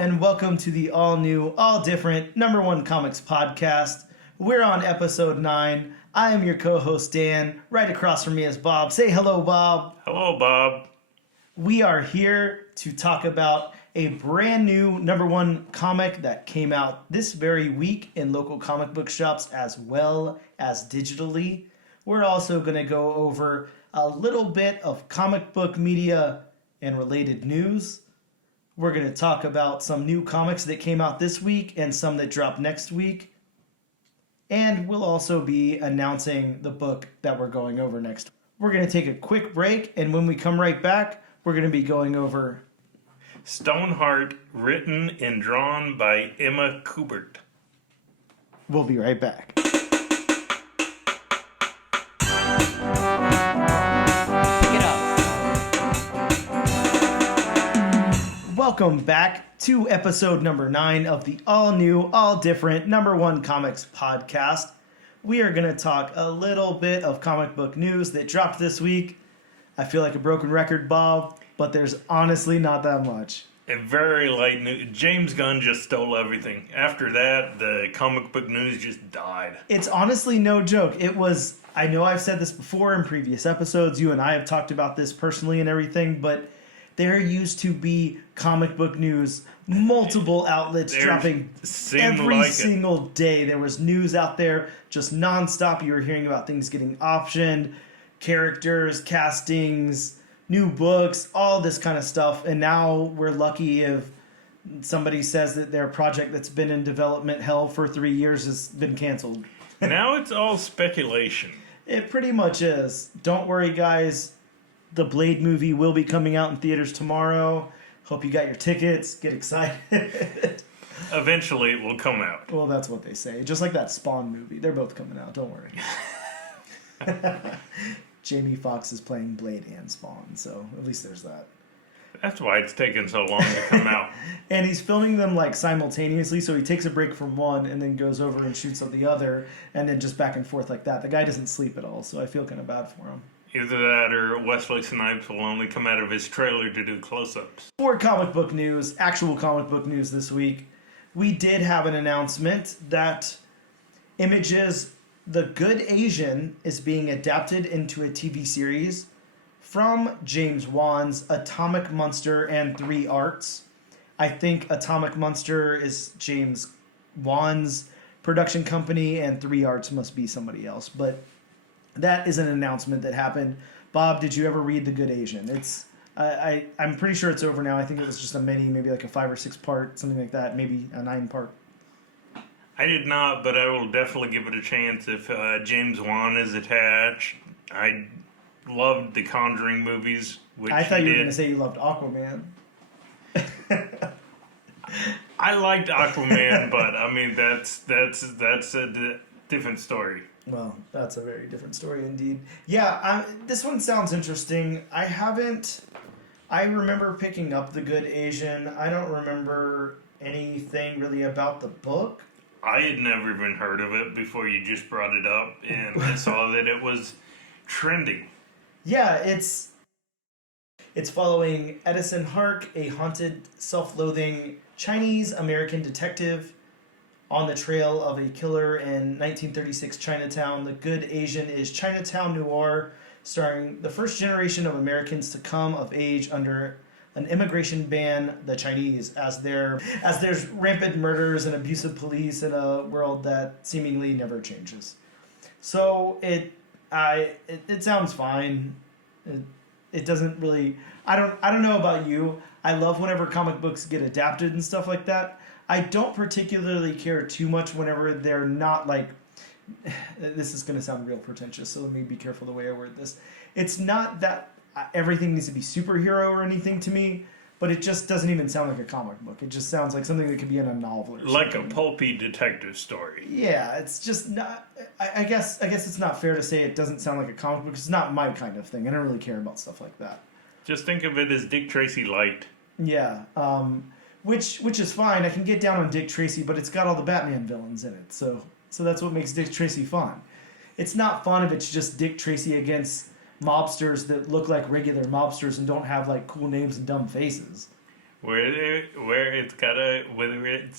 and welcome to the all-new, all-different #1 Comics podcast. We're on episode 9. I am your co-host, Dan. Right across from me is Bob. Say hello, Bob. Hello, Bob. We are here to talk about a brand new #1 comic that came out this very week in local comic book shops as well as digitally. We're also going to go over a little bit of comic book media and related news. We're going to talk about some new comics that came out this week and some that drop next week. And we'll also be announcing the book that we're going over next. We're going to take a quick break, and when we come right back, we're going to be going over Stoneheart, written and drawn by Emma Kubert. We'll be right back. Welcome back to episode number 9 of the all-new, all-different #1 Comics podcast. We are going to talk a little bit of comic book news that dropped this week. I feel like a broken record, Bob, but there's honestly not that much. A very light news. James Gunn just stole everything. After that, the comic book news just died. It's honestly no joke. It was, I know I've said this before in previous episodes. You and I have talked about this personally and everything, but there used to be comic book news, multiple outlets dropping every single day. There was news out there just nonstop. You were hearing about things getting optioned, characters, castings, new books, all this kind of stuff. And now we're lucky if somebody says that their project that's been in development hell for 3 years has been canceled. Now it's all speculation. It pretty much is. Don't worry, guys. The Blade movie will be coming out in theaters tomorrow. Hope you got your tickets. Get excited. Eventually it will come out. Well, that's what they say. Just like that Spawn movie. They're both coming out. Don't worry. Jamie Foxx is playing Blade and Spawn, so at least there's that. That's why it's taken so long to come out. And he's filming them like simultaneously, so he takes a break from one and then goes over and shoots on the other, and then just back and forth like that. The guy doesn't sleep at all, so I feel kind of bad for him. Either that or Wesley Snipes will only come out of his trailer to do close-ups. For comic book news, actual comic book news this week, we did have an announcement that Image's The Good Asian is being adapted into a TV series from James Wan's Atomic Monster and 3 Arts. I think Atomic Monster is James Wan's production company and 3 Arts must be somebody else, but that is an announcement that happened. Bob, did you ever read The Good Asian? I'm pretty sure it's over now. I think it was just a mini, maybe like a 5 or 6 part, something like that, maybe a 9 part. I did not, but I will definitely give it a chance if James Wan is attached. I loved the Conjuring movies, which I thought you were going to say you loved Aquaman. I liked Aquaman, but I mean that's a different story. Well, that's a very different story indeed. Yeah, this one sounds interesting. I remember picking up The Good Asian. I don't remember anything really about the book. I had never even heard of it before you just brought it up, and I saw that it was trending. Yeah, it's following Edison Hark, a haunted, self-loathing Chinese-American detective on the trail of a killer in 1936 Chinatown. The Good Asian is Chinatown noir, starring the first generation of Americans to come of age under an immigration ban, the Chinese, as there's rampant murders and abusive police in a world that seemingly never changes. So it sounds fine. It doesn't really. I don't know about you. I love whenever comic books get adapted and stuff like that. I don't particularly care too much whenever they're not like. This is going to sound real pretentious, so let me be careful the way I word this. It's not that everything needs to be superhero or anything to me, but it just doesn't even sound like a comic book. It just sounds like something that could be in a novel or something. Like a pulpy detective story. Yeah, it's just not. I guess it's not fair to say it doesn't sound like a comic book. It's not my kind of thing. I don't really care about stuff like that. Just think of it as Dick Tracy light. Yeah, which is fine. I can get down on Dick Tracy, but it's got all the Batman villains in it, so that's what makes Dick Tracy fun. It's not fun if it's just Dick Tracy against mobsters that look like regular mobsters and don't have like cool names and dumb faces. where it's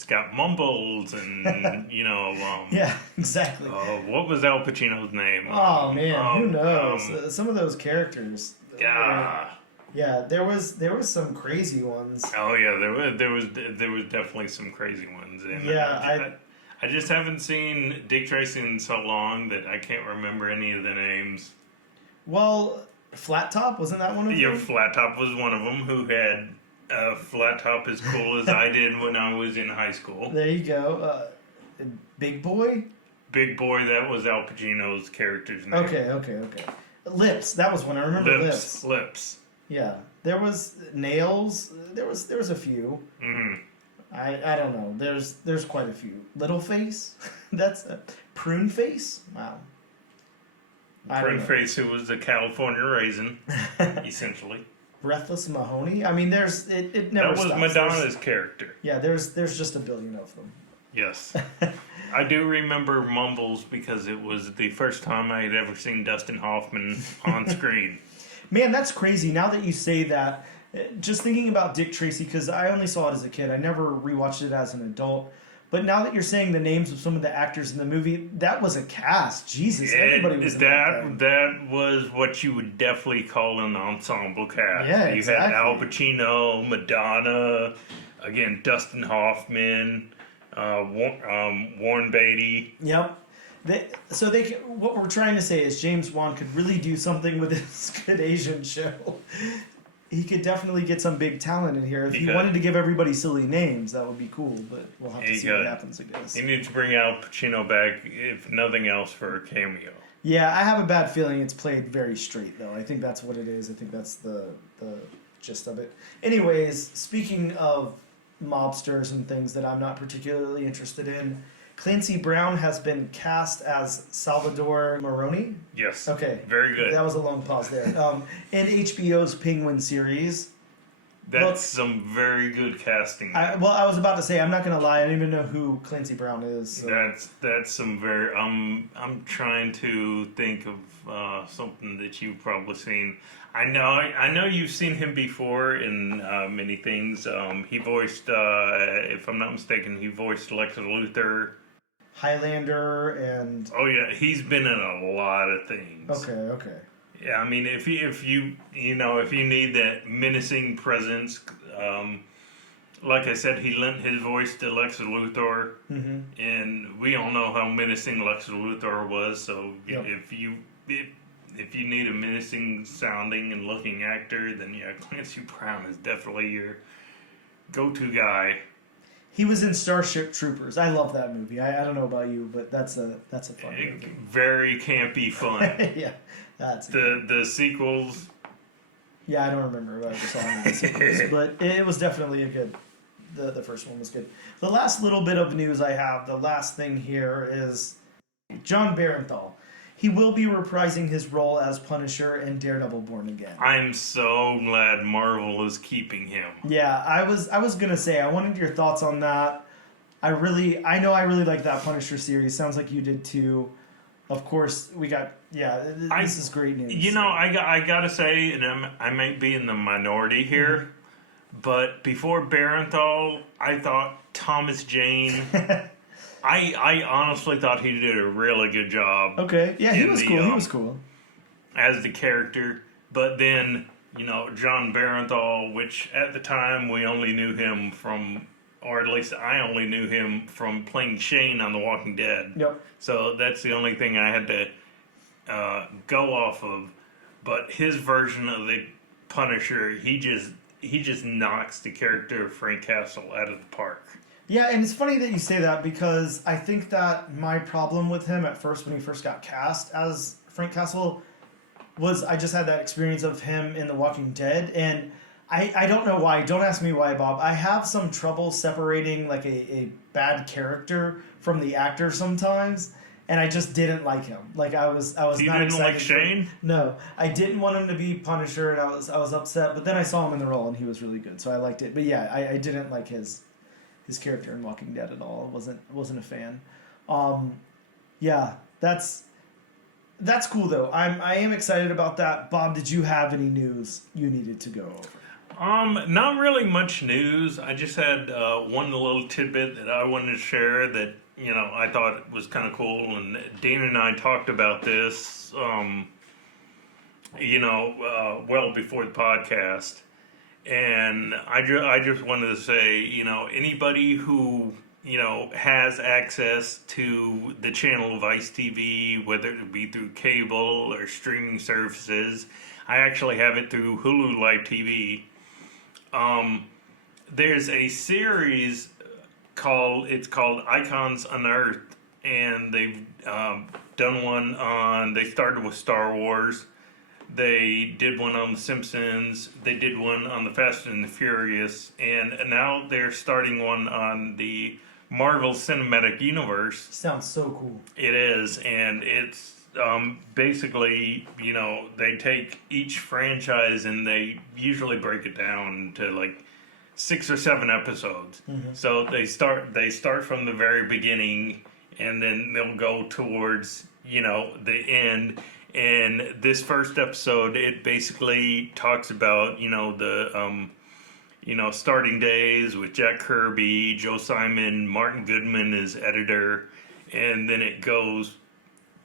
got mumbles and Yeah, exactly. what was Al Pacino's name? Oh man, who knows? Some of those characters. Yeah. Yeah, there was some crazy ones. Oh yeah, there was definitely some crazy ones. And Yeah, I just haven't seen Dick Tracy in so long that I can't remember any of the names. Well, Flat Top, wasn't that one of them? Yeah, Flat Top was one of them who had a flat top as cool as I did when I was in high school. There you go. Big Boy? Big Boy, that was Al Pacino's character's name. Okay. Lips, that was one. I remember Lips. Yeah. There was Nails. There was a few. Mm-hmm. I don't know. There's quite a few. Little Face? That's a Prune Face? Wow. Prune Face, who was a California raisin, essentially. Breathless Mahoney? I mean, it never stops. That was Madonna's character. Yeah, there's just a billion of them. Yes. I do remember Mumbles because it was the first time I had ever seen Dustin Hoffman on screen. Man, that's crazy. Now that you say that, just thinking about Dick Tracy, because I only saw it as a kid. I never rewatched it as an adult. But now that you're saying the names of some of the actors in the movie, that was a cast. Jesus, everybody was in that. That was what you would definitely call an ensemble cast. Yeah, you exactly. had Al Pacino, Madonna, again Dustin Hoffman, Warren Beatty. Yep. What we're trying to say is James Wan could really do something with this Good Asian show. He could definitely get some big talent in here. If he wanted to give everybody silly names, that would be cool, but we'll have to see what happens, I guess. He needs to bring Al Pacino back, if nothing else, for a cameo. Yeah, I have a bad feeling it's played very straight, though. I think that's what it is. I think that's the gist of it. Anyways, speaking of mobsters and things that I'm not particularly interested in, Clancy Brown has been cast as Salvador Maroni. Yes. Okay. Very good. That was a long pause there. In HBO's Penguin series. That's some very good casting. I was about to say, I'm not going to lie, I don't even know who Clancy Brown is. So. That's some very... I'm trying to think of something that you've probably seen. I know you've seen him before in many things. He voiced, if I'm not mistaken, he voiced Lex Luthor. Highlander and... Oh yeah, he's been in a lot of things. Okay. Yeah, I mean, if you need that menacing presence, like I said, he lent his voice to Lex Luthor, and we all know how menacing Lex Luthor was. So if you need a menacing sounding and looking actor, then yeah, Clancy Brown is definitely your go-to guy. He was in Starship Troopers. I love that movie. I don't know about you, but that's a fun movie. Very campy fun. Yeah, that's the sequels. Yeah, I don't remember what I saw in the sequels, but it was definitely a good. The first one was good. The last little bit of news I have, the last thing here is John Barenthal. He will be reprising his role as Punisher in Daredevil Born Again. I'm so glad Marvel is keeping him. Yeah, I was gonna say, I wanted your thoughts on that. I really like that Punisher series. Sounds like you did too. Of course, we got this is great news. I gotta say, and I might be in the minority here, but before Barenthal, I thought Thomas Jane. I honestly thought he did a really good job. Okay, yeah, he was cool. He was cool as the character. But then, John Barenthal, which at the time we only knew him from, or at least I only knew him from playing Shane on The Walking Dead. Yep. So that's the only thing I had to go off of. But his version of the Punisher, he just knocks the character of Frank Castle out of the park. Yeah, and it's funny that you say that because I think that my problem with him at first when he first got cast as Frank Castle was I just had that experience of him in The Walking Dead, and I don't know why. Don't ask me why, Bob. I have some trouble separating like a bad character from the actor sometimes, and I just didn't like him. Like I was not excited. You didn't like Shane? No, I didn't want him to be Punisher, and I was upset. But then I saw him in the role, and he was really good, so I liked it. But yeah, I didn't like his character in Walking Dead at all. I wasn't a fan. Yeah, that's cool though. I am excited about that. Bob, did you have any news you needed to go over? Not really much news. I just had one little tidbit that I wanted to share that, I thought was kind of cool, and Dana and I talked about this, well before the podcast. And I just wanted to say, anybody who, has access to the channel of Vice TV, whether it be through cable or streaming services, I actually have it through Hulu Live TV. There's a series called Icons Unearthed, and they've done one they started with Star Wars. They did one on The Simpsons. They did one on The Fast and the Furious. And now they're starting one on the Marvel Cinematic Universe. Sounds so cool. It is. And it's basically, they take each franchise and they usually break it down to like 6 or 7 episodes. Mm-hmm. So they start from the very beginning, and then they'll go towards, the end. And this first episode, it basically talks about, the, starting days with Jack Kirby, Joe Simon, Martin Goodman is editor, and then it goes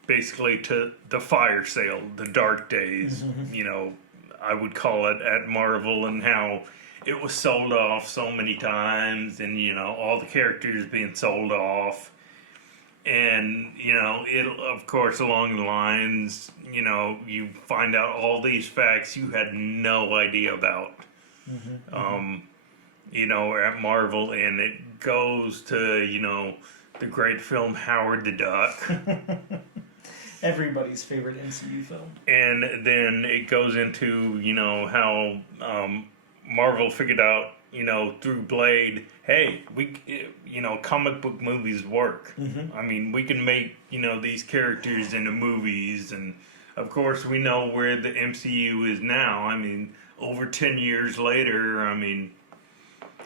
basically to the fire sale, the dark days, mm-hmm. I would call it, at Marvel, and how it was sold off so many times, and, all the characters being sold off. And, it, of course, along the lines, you find out all these facts you had no idea about, mm-hmm. At Marvel. And it goes to, the great film Howard the Duck. Everybody's favorite MCU film. And then it goes into, how Marvel figured out, through Blade, hey, comic book movies work. Mm-hmm. I mean, we can make, these characters into movies. And, of course, we know where the MCU is now. I mean, over 10 years later,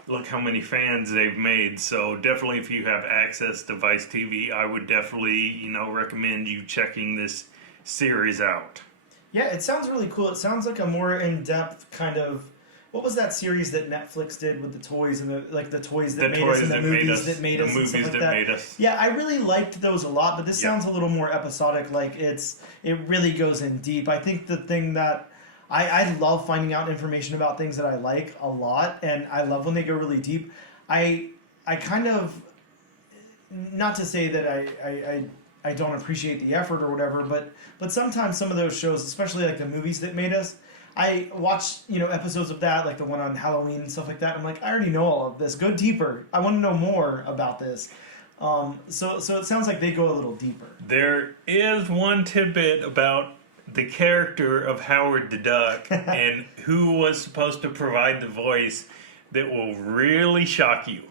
look how many fans they've made. So, definitely, if you have access to Vice TV, I would definitely, recommend you checking this series out. Yeah, it sounds really cool. It sounds like a more in-depth kind of... What was that series that Netflix did with the toys and the toys that made us and the movies that made us and stuff like that? Yeah, I really liked those a lot, but this sounds a little more episodic. Like it really goes in deep. I think the thing that I love finding out information about things that I like a lot, and I love when they go really deep. I kind of, not to say that I don't appreciate the effort or whatever, but sometimes some of those shows, especially like the movies that made us, I watched, episodes of that, like the one on Halloween and stuff like that. I'm like, I already know all of this. Go deeper. I want to know more about this. So it sounds like they go a little deeper. There is one tidbit about the character of Howard the Duck and who was supposed to provide the voice that will really shock you.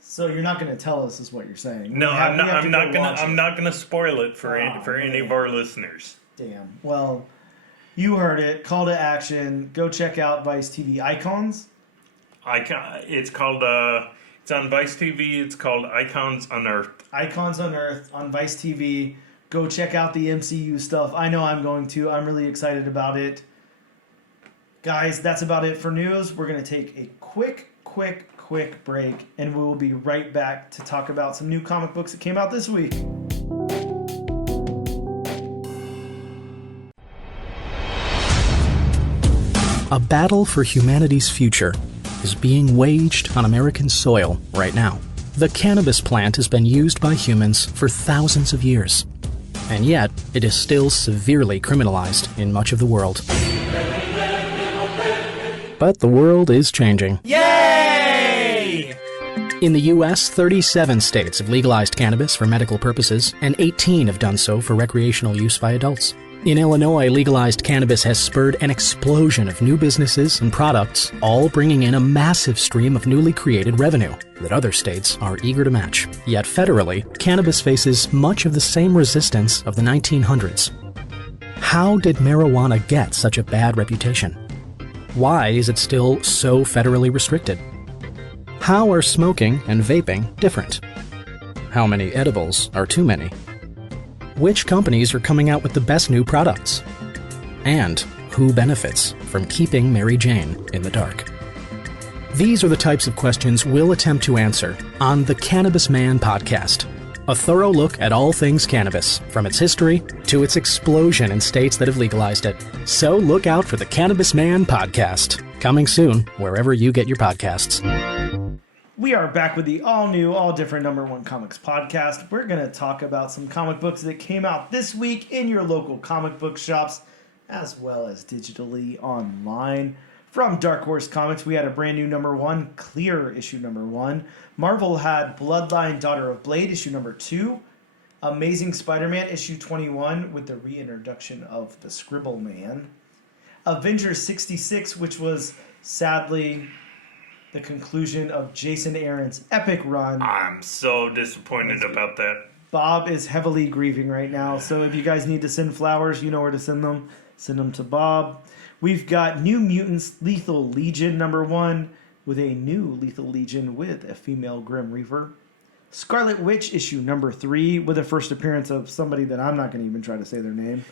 So you're not going to tell us, is what you're saying? No, I'm not going to spoil it for any of our listeners. Damn. Well. You heard it. Call to action. Go check out Vice TV Icons. It's called. It's on Vice TV. It's called Icons Unearthed. Icons Unearthed on Vice TV. Go check out the MCU stuff. I know I'm going to. I'm really excited about it. Guys, that's about it for news. We're going to take a quick break, and we will be right back to talk about some new comic books that came out this week. A battle for humanity's future is being waged on American soil right now. The cannabis plant has been used by humans for thousands of years, and yet it is still severely criminalized in much of the world. But the world is changing. Yay! In the U.S., 37 states have legalized cannabis for medical purposes, and 18 have done so for recreational use by adults. In Illinois, legalized cannabis has spurred an explosion of new businesses and products, all bringing in a massive stream of newly created revenue that other states are eager to match. Yet federally, cannabis faces much of the same resistance of the 1900s. How did marijuana get such a bad reputation? Why is it still so federally restricted? How are smoking and vaping different? How many edibles are too many? Which companies are coming out with the best new products? And Who benefits from keeping Mary Jane in the dark? These are the types of questions we'll attempt to answer on the Cannabis Man podcast. A thorough look at all things cannabis, from its history to its explosion in states that have legalized it. So look out for the Cannabis Man podcast, coming soon wherever you get your podcasts. We are back with the all-new, all-different #1 Comics podcast. We're going to talk about some comic books that came out this week in your local comic book shops, as well as digitally online. From Dark Horse Comics, we had a brand new #1, Clear, issue #1. Marvel had Bloodline, Daughter of Blade, issue #2. Amazing Spider-Man, issue 21, with the reintroduction of the Scribble Man. Avengers 66, which was sadly the conclusion of Jason Aaron's epic run. I'm so disappointed about that. Bob is heavily grieving right now, so if you guys need to send flowers, you know where to send them. Send them to Bob. We've got New Mutants Lethal Legion #1, with a new Lethal Legion with a female Grim Reaper. Scarlet Witch issue #3, with a first appearance of somebody that I'm not going to even try to say their name.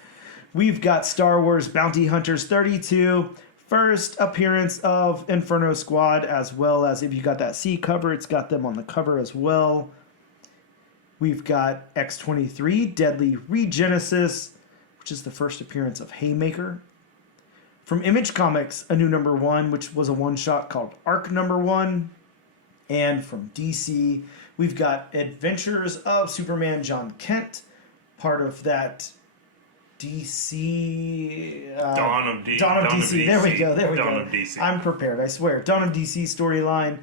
We've got Star Wars Bounty Hunters 32, first appearance of Inferno Squad, as well as, if you got that C cover, it's got them on the cover as well. We've got X-23 Deadly Regenesis, which is the first appearance of Haymaker. From Image Comics, a new #1, which was a one-shot called Arc #1. And from DC, we've got Adventures of Superman John Kent, part of that DC... Dawn of DC. There we go. Dawn of DC. I'm prepared, I swear. Dawn of DC storyline.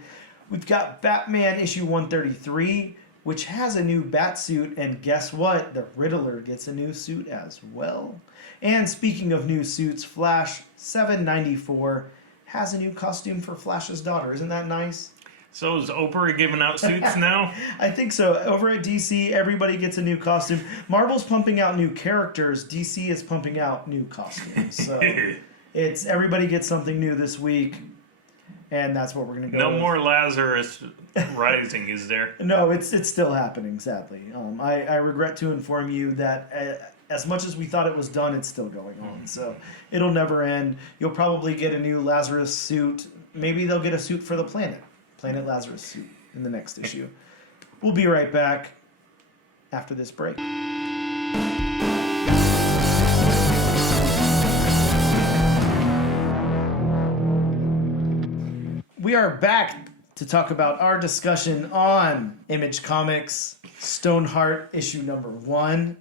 We've got Batman issue 133, which has a new Batsuit, and guess what? The Riddler gets a new suit as well. And speaking of new suits, Flash 794 has a new costume for Flash's daughter. Isn't that nice? So is Oprah giving out suits now? I think so. Over at DC, everybody gets a new costume. Marvel's pumping out new characters. DC is pumping out new costumes. So it's everybody gets something new this week, and that's what we're going to go with. No more Lazarus Rising, is there? No, it's still happening, sadly. I regret to inform you that as much as we thought it was done, it's still going on. So it'll never end. You'll probably get a new Lazarus suit. Maybe they'll get a suit for the Planet Lazarus suit in the next issue. We'll be right back after this break. We are back to talk about our discussion on Image Comics Stoneheart issue #1.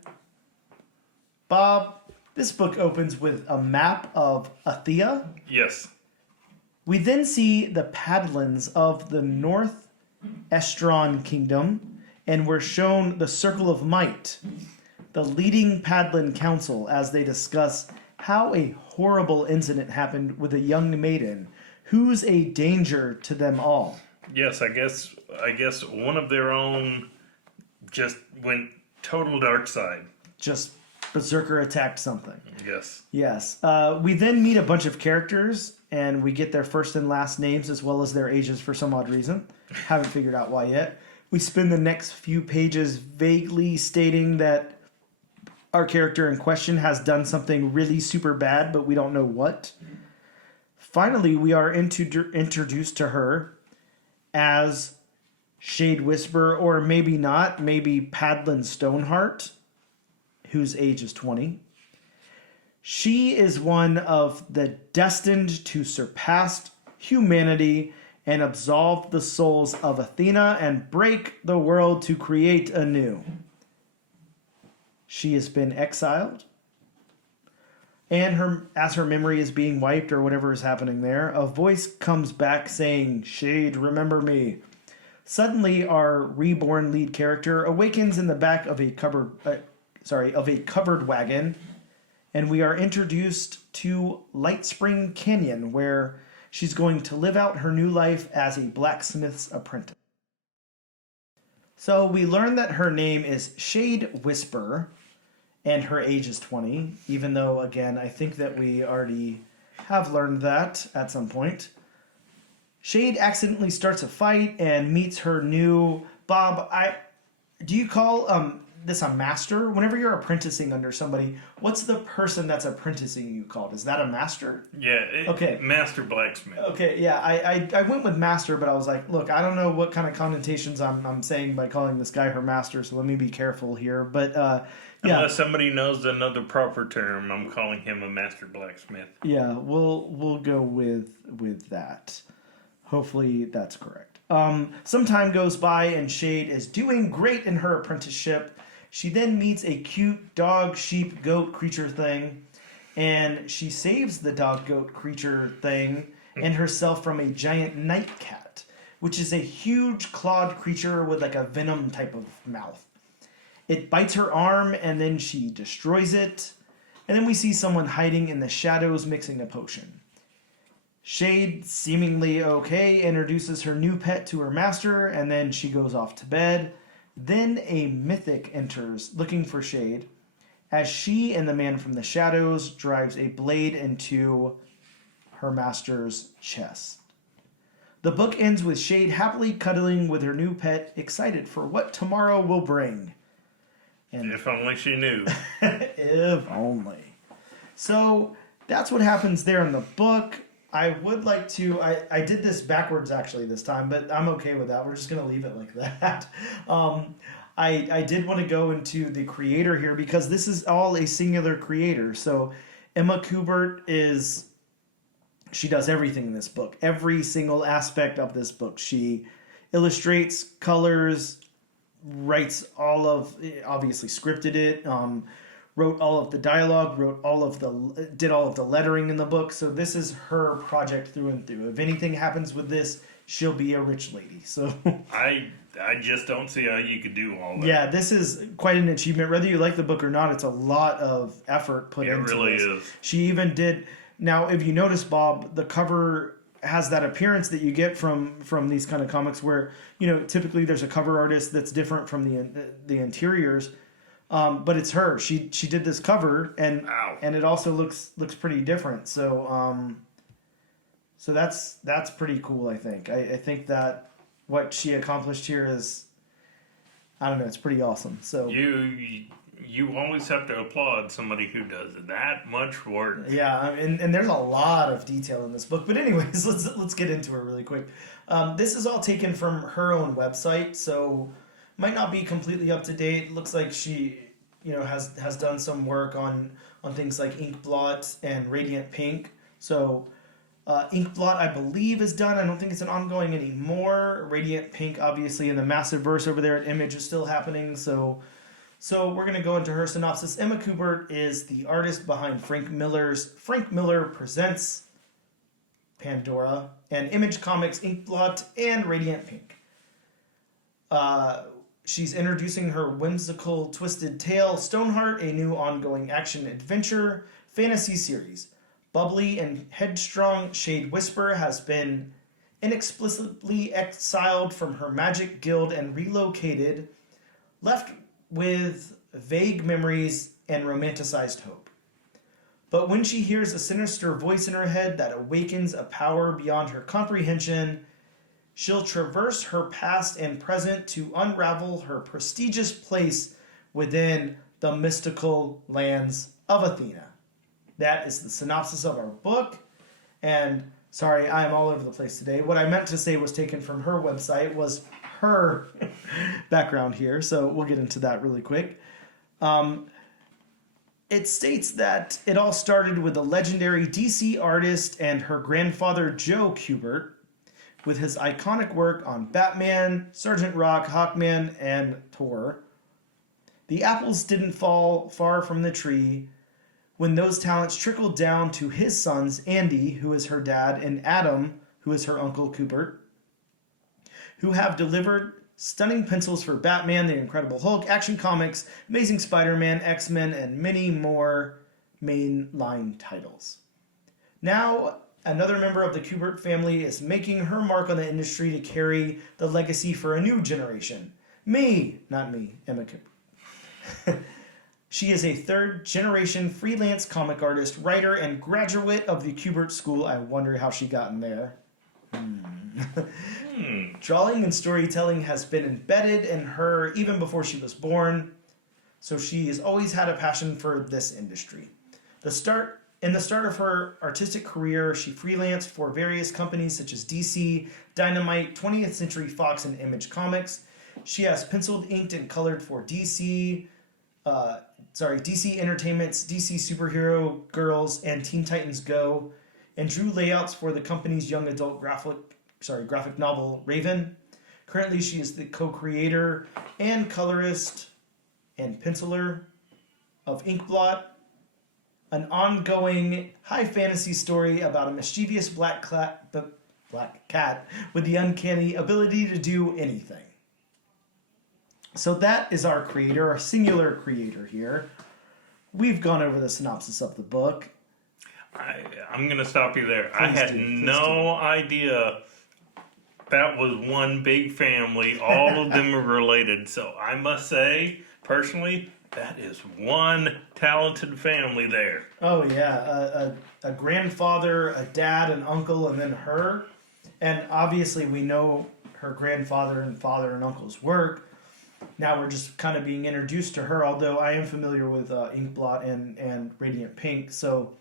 Bob, this book opens with a map of Athea. Yes. We then see the Padlins of the North Estron Kingdom, and we're shown the Circle of Might, the leading Padlin council, as they discuss how a horrible incident happened with a young maiden who's a danger to them all. Yes, I guess one of their own just went total dark side. Just Berserker attacked something. Yes. Yes. We then meet a bunch of characters, and we get their first and last names as well as their ages for some odd reason. Haven't figured out why yet. We spend the next few pages vaguely stating that our character in question has done something really super bad, but we don't know what. Finally, we are introduced to her as Shade Whisperer, or maybe not, maybe Padlin Stoneheart, whose age is 20. She is one of the destined to surpass humanity and absolve the souls of Athena and break the world to create anew. She has been exiled, and as her memory is being wiped or whatever is happening there, a voice comes back saying, "Shade, remember me." Suddenly, our reborn lead character awakens in the back of a covered wagon, and we are introduced to Light Spring Canyon, where she's going to live out her new life as a blacksmith's apprentice. So we learn that her name is Shade Whisperer, and her age is 20, even though, again, I think that we already have learned that at some point. Shade accidentally starts a fight and meets her new... Bob, do you call this a master? Whenever you're apprenticing under somebody, what's the person that's apprenticing you called? Is that a master? Yeah. Okay. Master blacksmith. Okay, yeah, I went with master, but I was like, look, I don't know what kind of connotations I'm saying by calling this guy her master, so let me be careful here. But yeah, Unless somebody knows another proper term, I'm calling him a master blacksmith. yeah, we'll go with that. Hopefully that's correct. Some time goes by and Shade is doing great in her apprenticeship. She then meets a cute dog, sheep, goat creature thing, and she saves the dog, goat creature thing and herself from a giant night cat, which is a huge clawed creature with like a venom type of mouth. It bites her arm and then she destroys it. And then we see someone hiding in the shadows mixing a potion. Shade, seemingly okay, introduces her new pet to her master, and then she goes off to bed. Then a mythic enters, looking for Shade, as she and the man from the shadows drives a blade into her master's chest. The book ends with Shade happily cuddling with her new pet, excited for what tomorrow will bring. And if only she knew. if only. So that's what happens there in the book. I would like to... I did this backwards, actually, this time, but I'm okay with that. We're just going to leave it like that. I did want to go into the creator here, because this is all a singular creator. So Emma Kubert is... She does everything in this book. Every single aspect of this book. She illustrates, colors, writes all of... Obviously scripted it, wrote all of the dialogue, did all of the lettering in the book. So this is her project through and through. If anything happens with this, she'll be a rich lady. So I just don't see how you could do all that. yeah, this is quite an achievement. Whether you like the book or not, it's a lot of effort put into It really this. is. She even did... Now, if you notice, Bob, the cover has that appearance that you get from these kind of comics where, typically there's a cover artist that's different from the interiors. But it's her. She did this cover, and it also looks pretty different. So so that's pretty cool. I think. I think that what she accomplished here is, I don't know, it's pretty awesome. So you always have to applaud somebody who does that much work. Yeah, and there's a lot of detail in this book. But anyways, let's get into it really quick. This is all taken from her own website, so might not be completely up to date. It looks like she, has done some work on things like Inkblot and Radiant Pink. So Inkblot, I believe, is done. I don't think it's an ongoing anymore. Radiant Pink, obviously, in the massive verse over there at Image is still happening. So we're going to go into her synopsis. Emma Kubert is the artist behind Frank Miller Presents Pandora, and Image Comics, Inkblot, and Radiant Pink. She's introducing her whimsical Twisted Tale, Stoneheart, a new ongoing action-adventure fantasy series. Bubbly and headstrong Shade Whisper has been inexplicably exiled from her magic guild and relocated, left with vague memories and romanticized hope. But when she hears a sinister voice in her head that awakens a power beyond her comprehension, she'll traverse her past and present to unravel her prestigious place within the mystical lands of Athena. That is the synopsis of our book. And sorry, I'm all over the place today. What I meant to say was taken from her website, was her background here. So we'll get into that really quick. It states that it all started with a legendary DC artist and her grandfather, Joe Kubert, with his iconic work on Batman, Sergeant Rock, Hawkman, and Thor. The apples didn't fall far from the tree when those talents trickled down to his sons, Andy, who is her dad, and Adam, who is her uncle Kubert, who have delivered stunning pencils for Batman, The Incredible Hulk, Action Comics, Amazing Spider-Man, X-Men, and many more mainline titles. Now, another member of the Kubert family is making her mark on the industry to carry the legacy for a new generation. Not me, Emma Kubert. She is a third-generation freelance comic artist, writer, and graduate of the Kubert School. I wonder how she got in there. Drawing and storytelling has been embedded in her even before she was born. So she has always had a passion for this industry. In the start of her artistic career, she freelanced for various companies such as DC, Dynamite, 20th Century Fox, and Image Comics. She has penciled, inked, and colored for DC Entertainment's DC Superhero Girls and Teen Titans Go, and drew layouts for the company's young adult graphic novel Raven. Currently, she is the co-creator and colorist and penciler of Inkblot, an ongoing high fantasy story about a mischievous black cat with the uncanny ability to do anything. So that is our creator, our singular creator here. We've gone over the synopsis of the book. I'm going to stop you there. I had no idea that was one big family. All of them are related. So I must say, personally, that is one talented family there. Oh, yeah. A grandfather, a dad, an uncle, and then her. And obviously we know her grandfather and father and uncle's work. Now we're just kind of being introduced to her, although I am familiar with Inkblot and Radiant Pink, so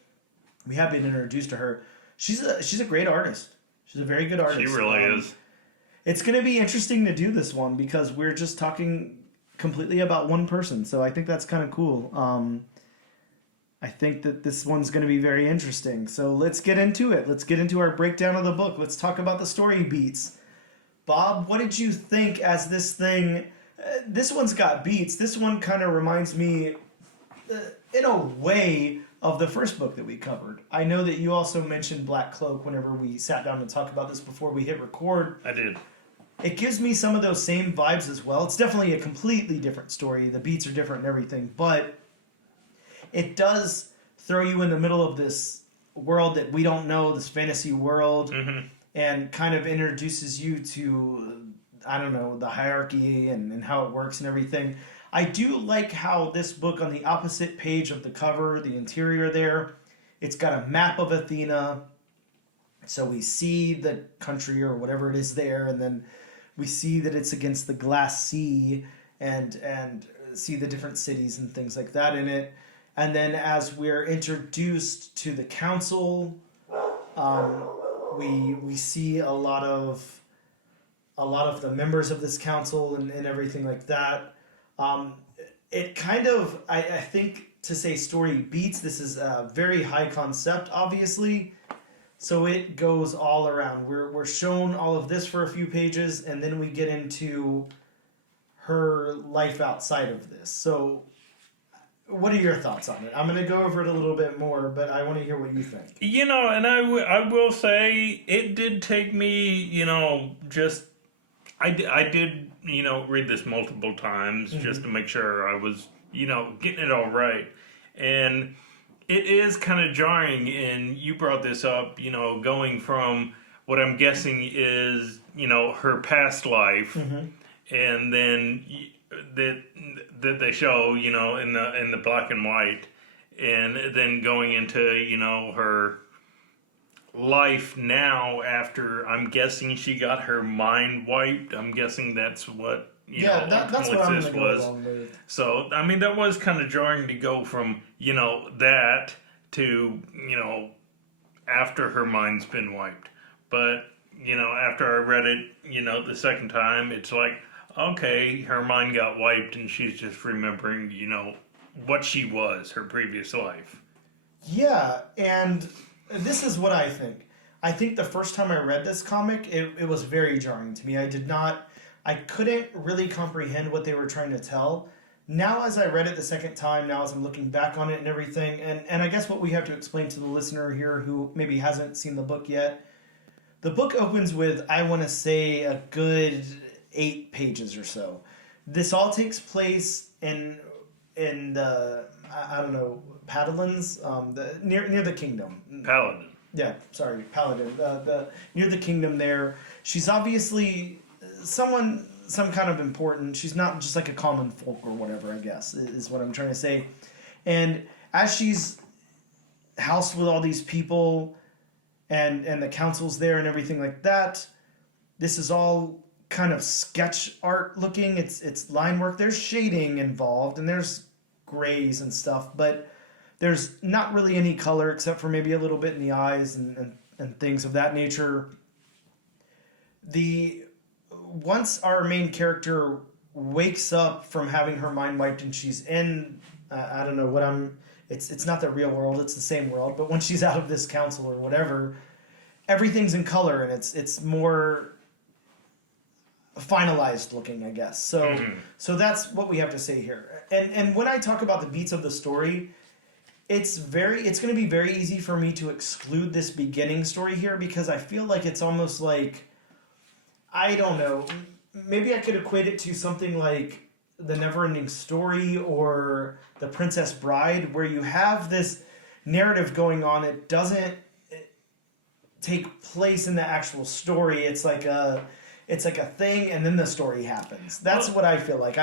we have been introduced to her. She's a great artist. She's a very good artist. She really is. It's going to be interesting to do this one because we're just talking completely about one person, so I think that's kind of cool. I think that this one's going to be very interesting. So let's get into it. Let's get into our breakdown of the book. Let's talk about the story beats. Bob, what did you think as this thing... this one's got beats. This one kind of reminds me, in a way, of the first book that we covered. I know that you also mentioned Black Cloak whenever we sat down to talk about this before we hit record. I did. It gives me some of those same vibes as well. It's definitely a completely different story. The beats are different and everything, but it does throw you in the middle of this world that we don't know, this fantasy world, and kind of introduces you to, I don't know, the hierarchy and how it works and everything. I do like how this book, on the opposite page of the cover, the interior there, it's got a map of Athena. So we see the country or whatever it is there, and then we see that it's against the glass sea and see the different cities and things like that in it. And then as we're introduced to the council, we see a lot of the members of this council and everything like that. It kind of, I think, to say story beats, this is a very high concept, obviously. So it goes all around. We're shown all of this for a few pages, and then we get into her life outside of this. So what are your thoughts on it? I'm going to go over it a little bit more, but I want to hear what you think. You know, and I will say, it did take me, you know, just... I did, you know, read this multiple times just to make sure I was, you know, getting it all right. And it is kind of jarring, and you brought this up, you know, going from what I'm guessing is, you know, her past life, and then that they show, you know, in the black and white, and then going into, you know, her life now after, I'm guessing she got her mind wiped. I'm guessing that's what, that's what I'm going to go along with. So, I mean, that was kind of jarring to go from, you know, that to, you know, after her mind's been wiped. But, you know, after I read it, you know, the second time, it's like, okay, her mind got wiped and she's just remembering, you know, what she was, her previous life. Yeah, and this is what I think. I think the first time I read this comic, it was very jarring to me. I couldn't really comprehend what they were trying to tell. Now as I read it the second time, now as I'm looking back on it and everything, and I guess what we have to explain to the listener here who maybe hasn't seen the book yet, the book opens with, I want to say, a good 8 pages or so. This all takes place in the, I don't know, Paladins, near the kingdom. Paladin. Yeah, sorry, Paladin. Near the kingdom there. She's obviously some kind of important. She's not just like a common folk or whatever, I guess, is what I'm trying to say. And as she's housed with all these people and the council's there and everything like that, this is all kind of sketch art looking. It's line work. There's shading involved, and there's grays and stuff, but there's not really any color except for maybe a little bit in the eyes and things of that nature. Once our main character wakes up from having her mind wiped and she's in, I don't know what it's not the real world, it's the same world, but when she's out of this council or whatever, everything's in color and it's more finalized looking, I guess. So that's what we have to say here. And when I talk about the beats of the story, it's going to be very easy for me to exclude this beginning story here because I feel like it's almost like, I don't know, maybe I could equate it to something like The Neverending Story or The Princess Bride, where you have this narrative going on. It doesn't take place in the actual story. It's like a thing, and then the story happens. That's what I feel like.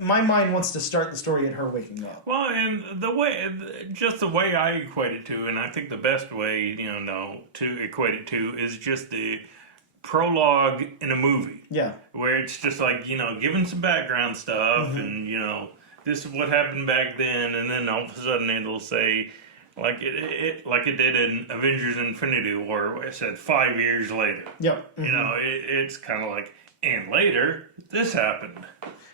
My mind wants to start the story at her waking up. Well, and the way I equate it to, and I think the best way, to equate it to is just the prologue in a movie. Yeah. Where it's just like, giving some background stuff and, this is what happened back then, and then all of a sudden it'll say, like it did in Avengers Infinity War, where it said 5 years later. Yep. It's kind of like, and later, this happened.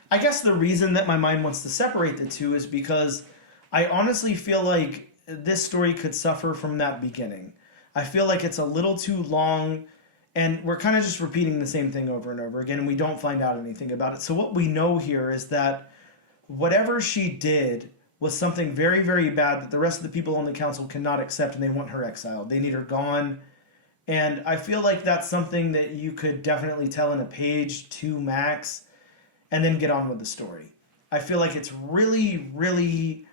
I guess the reason that my mind wants to separate the two is because I honestly feel like this story could suffer from that beginning. I feel like it's a little too long, and we're kind of just repeating the same thing over and over again, and we don't find out anything about it. So what we know here is that whatever she did was something very, very bad that the rest of the people on the council cannot accept, and they want her exiled. They need her gone. And I feel like that's something that you could definitely tell in a page, 2 max, and then get on with the story. I feel like it's really, really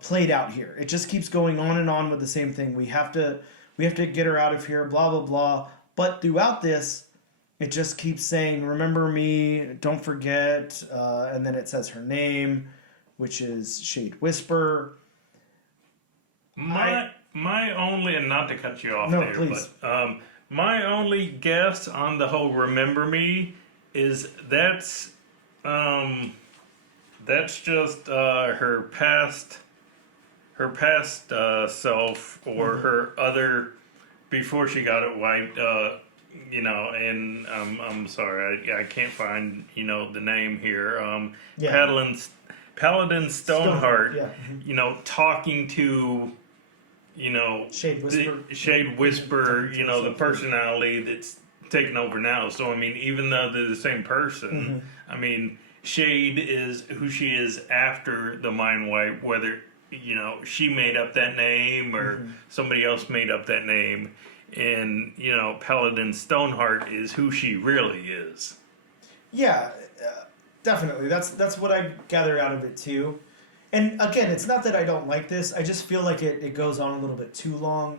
played out here. It just keeps going on and on with the same thing. We have to get her out of here, blah, blah, blah. But throughout this, it just keeps saying, remember me, don't forget, and then it says her name, which is Shade Whisper. My only, and not to cut you off No, there, please. but my only guess on the whole "remember me" is that's just her past self or her other before she got it wiped. And I'm sorry, I can't find the name here. Paladin Stoneheart. Yeah. Talking to. Shade Whisper. Shade Whisper, the personality that's taken over now. So, I mean, even though they're the same person, I mean, Shade is who she is after the mind wipe, whether, she made up that name or somebody else made up that name. And, Paladin Stoneheart is who she really is. Yeah, definitely. That's what I gather out of it, too. And again, it's not that I don't like this. I just feel like it goes on a little bit too long.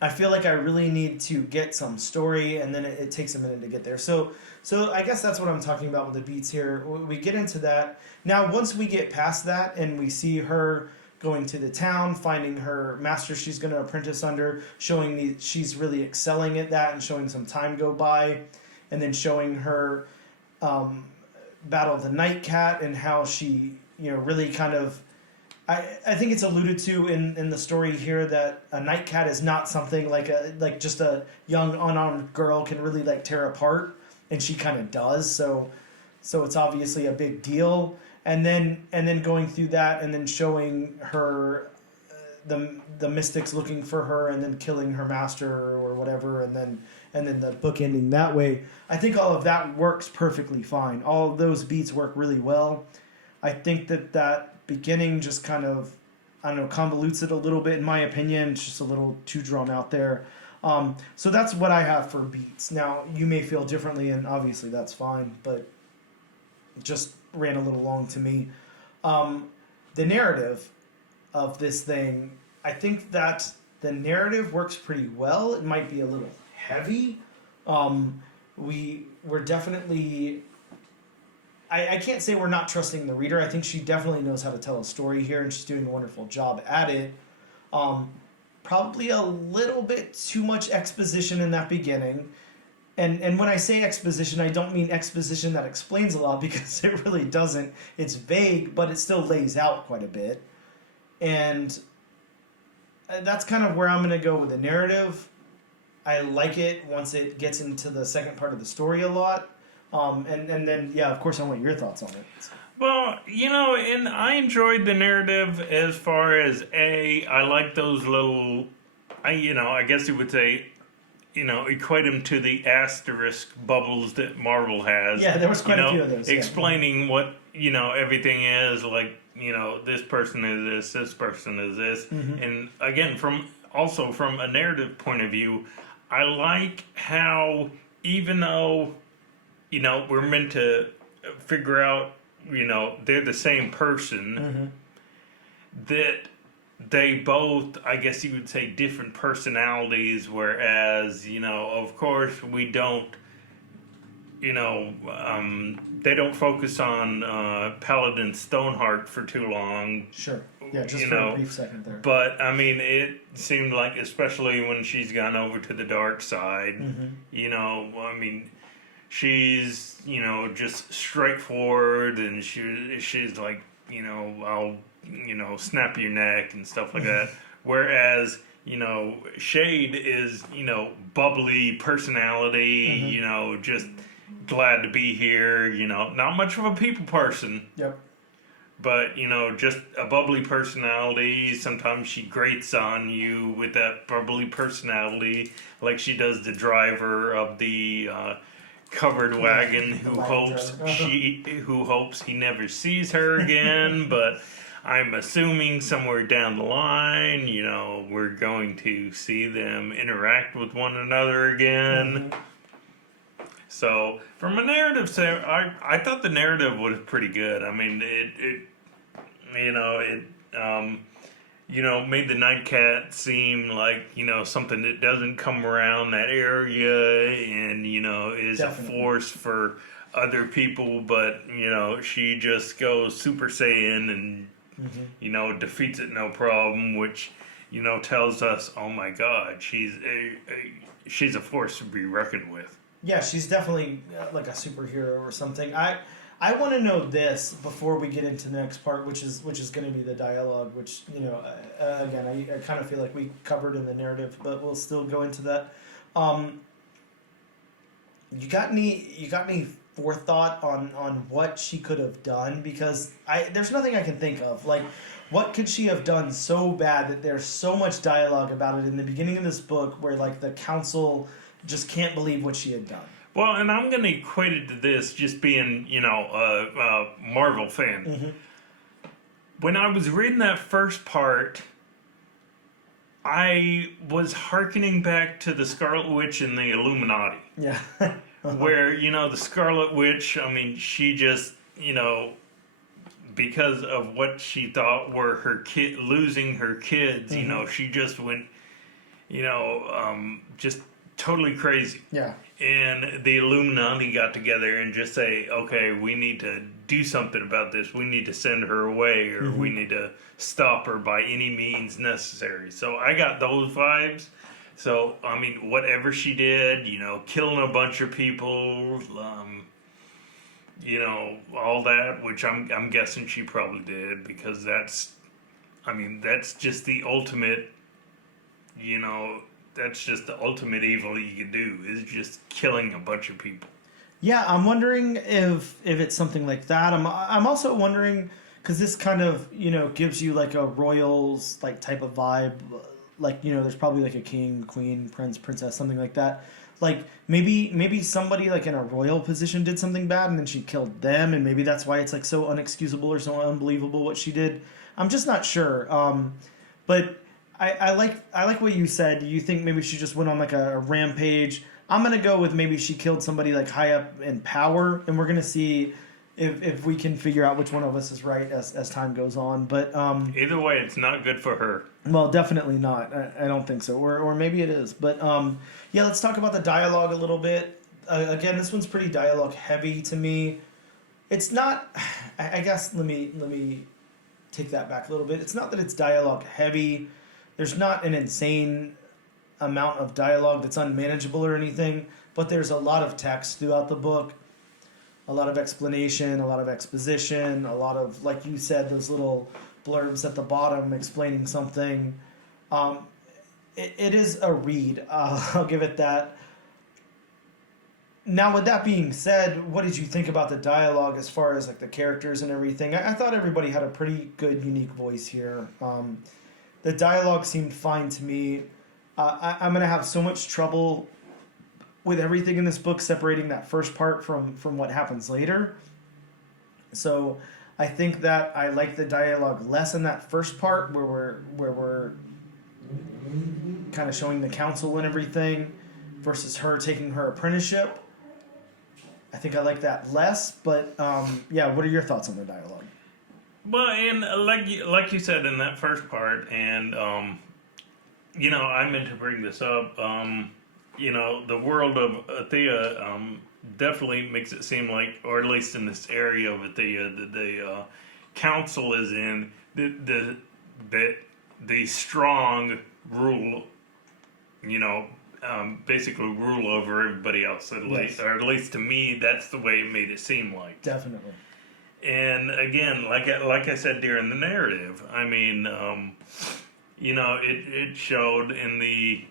I feel like I really need to get some story, and then it takes a minute to get there. So I guess that's what I'm talking about with the beats here. We get into that. Now, once we get past that and we see her going to the town, finding her master she's going to apprentice under, showing she's really excelling at that and showing some time go by, and then showing her... Battle of the Night Cat and how she, really kind of... I think it's alluded to in the story here that a Night Cat is not something like just a young unarmed girl can really tear apart, and she kind of does. So it's obviously a big deal. And then going through that and then showing her the mystics looking for her and then killing her master or whatever, and then the book ending that way. I think all of that works perfectly fine. All of those beats work really well. I think that beginning just kind of, I don't know, convolutes it a little bit in my opinion. It's just a little too drawn out there. So that's what I have for beats. Now, you may feel differently, and obviously that's fine, but it just ran a little long to me. The narrative of this thing, I think that the narrative works pretty well. It might be a little heavy. We're definitely... I can't say we're not trusting the reader. I think she definitely knows how to tell a story here, and she's doing a wonderful job at it. probably a little bit too much exposition in that beginning. And when I say exposition, I don't mean exposition that explains a lot, because it really doesn't. It's vague, but it still lays out quite a bit. And that's kind of where I'm going to go with the narrative. I like it once it gets into the second part of the story a lot. And then, yeah, of course, I want your thoughts on it. Well, and I enjoyed the narrative as far as I like those little, I guess you would say, equate them to the asterisk bubbles that Marvel has. Yeah, there was quite a few of those. Explaining what, everything is, like, this person is this person is this. Mm-hmm. And again, from a narrative point of view, I like how, even though, we're meant to figure out, they're the same person, that they both, I guess you would say, different personalities, whereas, of course, we don't, they don't focus on Paladin Stoneheart for too long. Sure. Yeah, just for a brief second there. But, I mean, it seemed like, especially when she's gone over to the dark side, she's, just straightforward, and she's like, I'll, snap your neck and stuff like that. Whereas, Shade is, bubbly personality, just glad to be here, not much of a people person. Yep. But, just a bubbly personality. Sometimes she grates on you with that bubbly personality, like she does the driver of the covered wagon who hopes he never sees her again. But I'm assuming somewhere down the line, we're going to see them interact with one another again. So, from a narrative standpoint, I thought the narrative was pretty good. I mean, it made the Nightcat seem like, something that doesn't come around that area and, is Definitely. A force for other people, but, she just goes Super Saiyan and, defeats it no problem, which, tells us, oh my God, she's a force to be reckoned with. Yeah, she's definitely like a superhero or something. I want to know this before we get into the next part, which is going to be the dialogue. Which again, I kind of feel like we covered in the narrative, but we'll still go into that. You got any forethought on what she could have done? Because there's nothing I can think of. Like, what could she have done so bad that there's so much dialogue about it in the beginning of this book, where like the council just can't believe what she had done. Well, and I'm going to equate it to this just being, a Marvel fan. When I was reading that first part, I was hearkening back to the Scarlet Witch and the Illuminati. Yeah. Where, the Scarlet Witch, I mean, she just, because of what she thought were losing her kids, she just went, just totally crazy. Yeah. And the Illuminati got together and just say, okay, we need to do something about this. We need to send her away, or we need to stop her by any means necessary. So I got those vibes. So, I mean, whatever she did, killing a bunch of people, all that, which I'm guessing she probably did, because that's just the ultimate, that's just the ultimate evil you could do, is just killing a bunch of people. Yeah, I'm wondering if it's something like that. I'm also wondering, because this kind of, gives you like a royals like type of vibe. Like, there's probably like a king, queen, prince, princess, something like that. Like, maybe somebody like in a royal position did something bad and then she killed them, and maybe that's why it's like so unexcusable or so unbelievable what she did. I'm just not sure. But I like what you said. You think maybe she just went on like a rampage. I'm gonna go with maybe she killed somebody like high up in power, and we're gonna see if we can figure out which one of us is right as time goes on. But either way, it's not good for her. Well, definitely not. I don't think so. Or maybe it is. But yeah, let's talk about the dialogue a little bit. Again, this one's pretty dialogue heavy to me. It's not. I guess let me take that back a little bit. It's not that it's dialogue heavy. there's not an insane amount of dialogue that's unmanageable or anything, but there's a lot of text throughout the book, a lot of explanation, a lot of exposition, a lot of, like you said, those little blurbs at the bottom explaining something. It is a read. I'll give it that. Now, with that being said, what did you think about the dialogue as far as like the characters and everything? I thought everybody had a pretty good, unique voice here. The dialogue seemed fine to me. I'm going to have so much trouble with everything in this book separating that first part from what happens later. So I think that I like the dialogue less in that first part where we're kind of showing the council and everything versus her taking her apprenticeship. I think I like that less, but yeah, what are your thoughts on the dialogue? Well, and like you said in that first part, and I meant to bring this up. The world of Athea definitely makes it seem like, or at least in this area of Athea, that the council is in the strong rule. Basically rule over everybody else, least, or at least to me, that's the way it made it seem like. Definitely. And again, like I said during the narrative, I mean, it showed in the,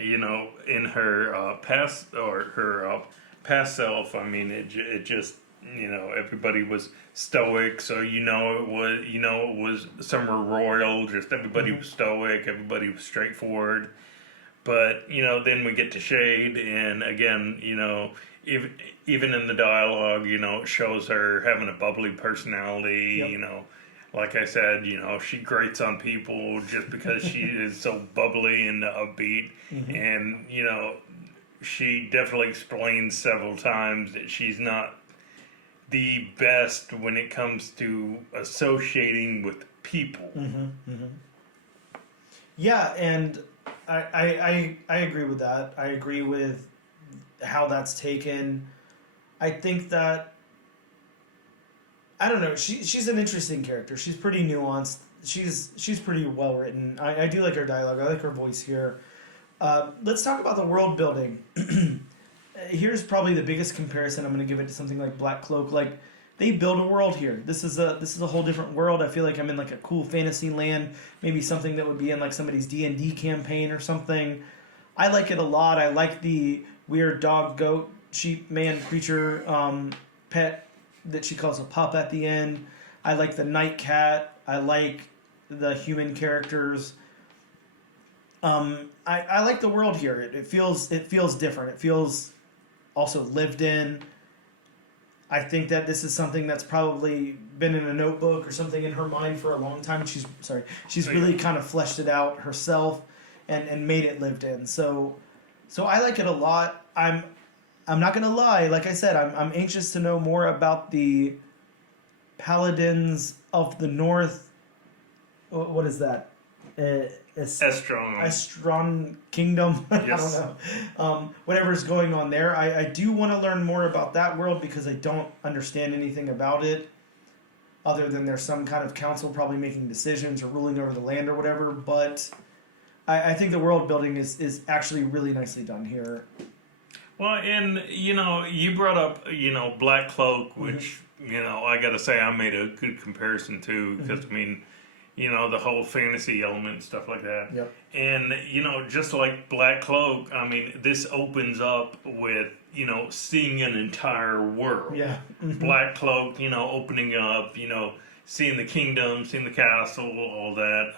in her past self. I mean, it just, everybody was stoic, so it was some were royal, just everybody was stoic, everybody was straightforward. But, then we get to Shade, and again, even in the dialogue, it shows her having a bubbly personality, Yep. Like I said, she grates on people just because she is so bubbly and upbeat. Mm-hmm. And, she definitely explains several times that she's not the best when it comes to associating with people. Mm-hmm. Mm-hmm. Yeah, and I agree with that. I agree with how that's taken. I think that, I don't know, she's an interesting character. She's pretty nuanced. She's pretty well written. I do like her dialogue. I like her voice here. Let's talk about the world building. Here's probably the biggest comparison I'm going to give it to something like Black Cloak. Like, they build a world here. This is a whole different world. I feel like I'm in like a cool fantasy land, maybe something that would be in like somebody's D&D campaign or something. I like it a lot. I like the weird dog, goat, sheep, man, creature pet that she calls a pup at the end. I like the night cat. I like the human characters. I like the world here. It feels different. It feels also lived in. I think that this is something that's probably been in a notebook or something in her mind for a long time. She's really kind of fleshed it out herself and made it lived in. So I like it a lot. I'm not gonna lie. Like I said, I'm anxious to know more about the Paladins of the North. What is that? Estron Kingdom. Yes. I don't know. Whatever's going on there. I do want to learn more about that world because I don't understand anything about it other than there's some kind of council probably making decisions or ruling over the land or whatever. But I think the world building is actually really nicely done here. Well, and, you brought up, Black Cloak, which, I got to say I made a good comparison to because, the whole fantasy element and stuff like that. Yep. And, just like Black Cloak, this opens up with, seeing an entire world. Yeah. Mm-hmm. Black Cloak, opening up, seeing the kingdom, seeing the castle, all that.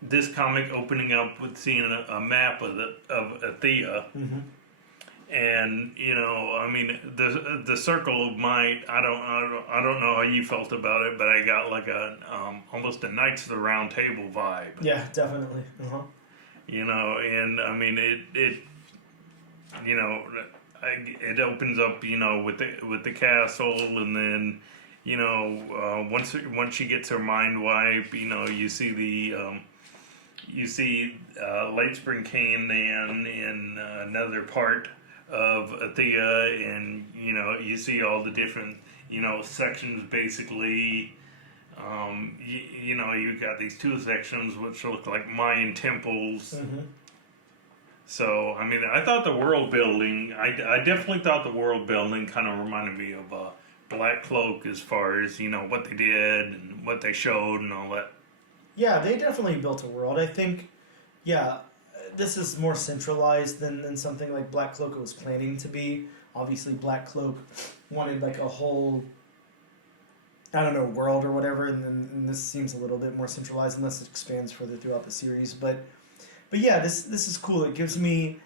This comic opening up with seeing a map of Athea. Mm-hmm. And the Circle of Might. I don't know how you felt about it, but I got like almost a Knights of the Round Table vibe. Yeah, definitely. Uh-huh. It opens up, with the castle, and then, once she gets her mind wiped, you see the. Late Spring Canyon in another part of Athea, and you see all the different sections basically You know, you've got these two sections which look like Mayan temples. Mm-hmm. So, I mean, I thought the world building, I definitely thought the world building kind of reminded me of Black Cloak as far as, you know, what they did and what they showed and all that. Yeah, they definitely built a world. I think, yeah, this is more centralized than something like Black Cloak was planning to be. Obviously, Black Cloak wanted like a whole, I don't know, world or whatever, and this seems a little bit more centralized unless it expands further throughout the series. But yeah, this is cool. It gives me,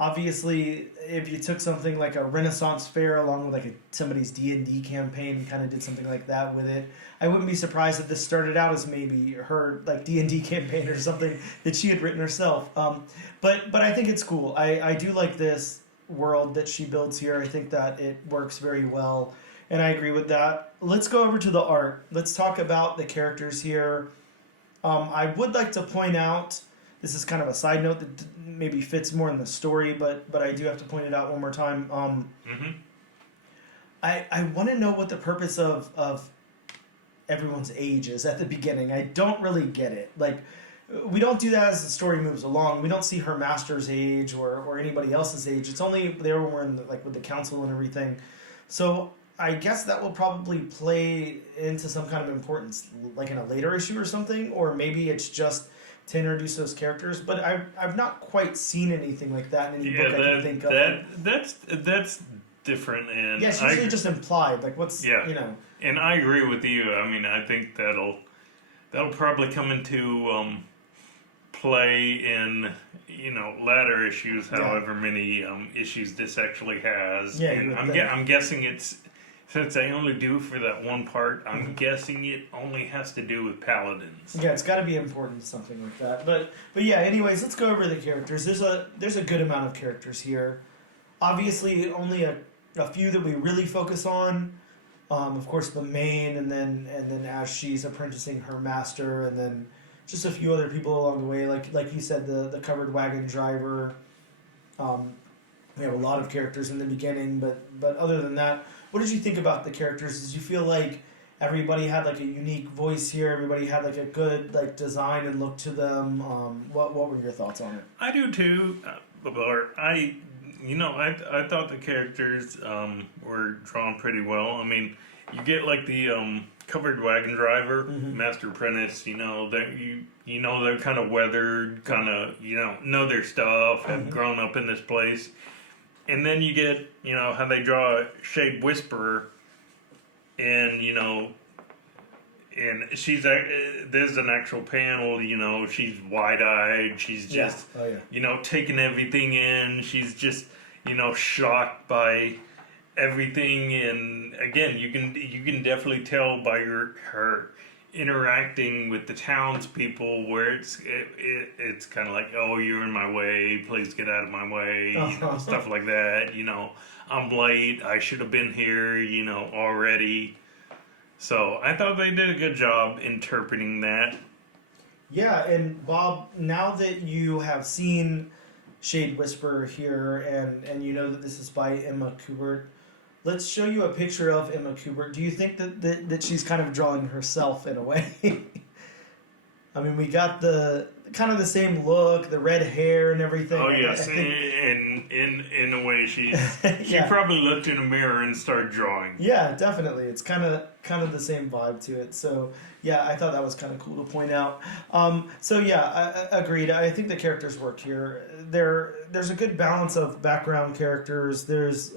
obviously, if you took something like a Renaissance fair along with like somebody's D&D campaign and kind of did something like that with it, I wouldn't be surprised if this started out as maybe her like D&D campaign or something that she had written herself. But I think it's cool. I do like this world that she builds here. I think that it works very well, and I agree with that. Let's go over to the art. Let's talk about the characters here. I would like to point out, this is kind of a side note that maybe fits more in the story, but I do have to point it out one more time. I want to know what the purpose of everyone's age is at the beginning. I don't really get it. Like, we don't do that as the story moves along. We don't see her master's age or anybody else's age. It's only there when we're in like with the council and everything. So I guess that will probably play into some kind of importance, like in a later issue or something, or maybe it's just to introduce those characters. But I've not quite seen anything like that in any book I can think of. That's different, and yeah, it's usually just implied. Like what's you know. And I agree with you. I mean, I think that'll probably come into play in, you know, latter issues, however many issues this actually has. Yeah, and I'm guessing it's, since they only do for that one part, I'm guessing it only has to do with paladins. Yeah, it's got to be important to something like that. But yeah, anyways, let's go over the characters. There's a good amount of characters here. Obviously, only a few that we really focus on. Of course, the main, and then as she's apprenticing her master, and then just a few other people along the way, like you said, the covered wagon driver. We have a lot of characters in the beginning, but other than that, what did you think about the characters? Did you feel like everybody had like a unique voice here? Everybody had like a good like design and look to them. What were your thoughts on it? I do too, Bart. I thought the characters were drawn pretty well. I mean, you get like the covered wagon driver, master apprentice. You know they're kind of weathered, kind of know their stuff, have grown up in this place. And then you get, how they draw a Shade Whisperer, and, and there's an actual panel, she's wide-eyed, she's just, taking everything in, she's just, shocked by everything, and again, you can definitely tell by her interacting with the townspeople where it's kind of like, oh, you're in my way, please get out of my way, stuff like that. I'm late, I should have been here, already. So I thought they did a good job interpreting that. Yeah, and Bob, now that you have seen Shade Whisperer here, and you know that this is by Emma Kubert, let's show you a picture of Emma Kubert. Do you think that she's kind of drawing herself in a way? I mean, we got the kind of the same look, the red hair and everything. Oh yes, in a way she probably looked in a mirror and started drawing. Yeah, definitely. It's kind of the same vibe to it. So yeah, I thought that was kind of cool to point out. So yeah, I agreed. I think the characters work here. There's a good balance of background characters. There's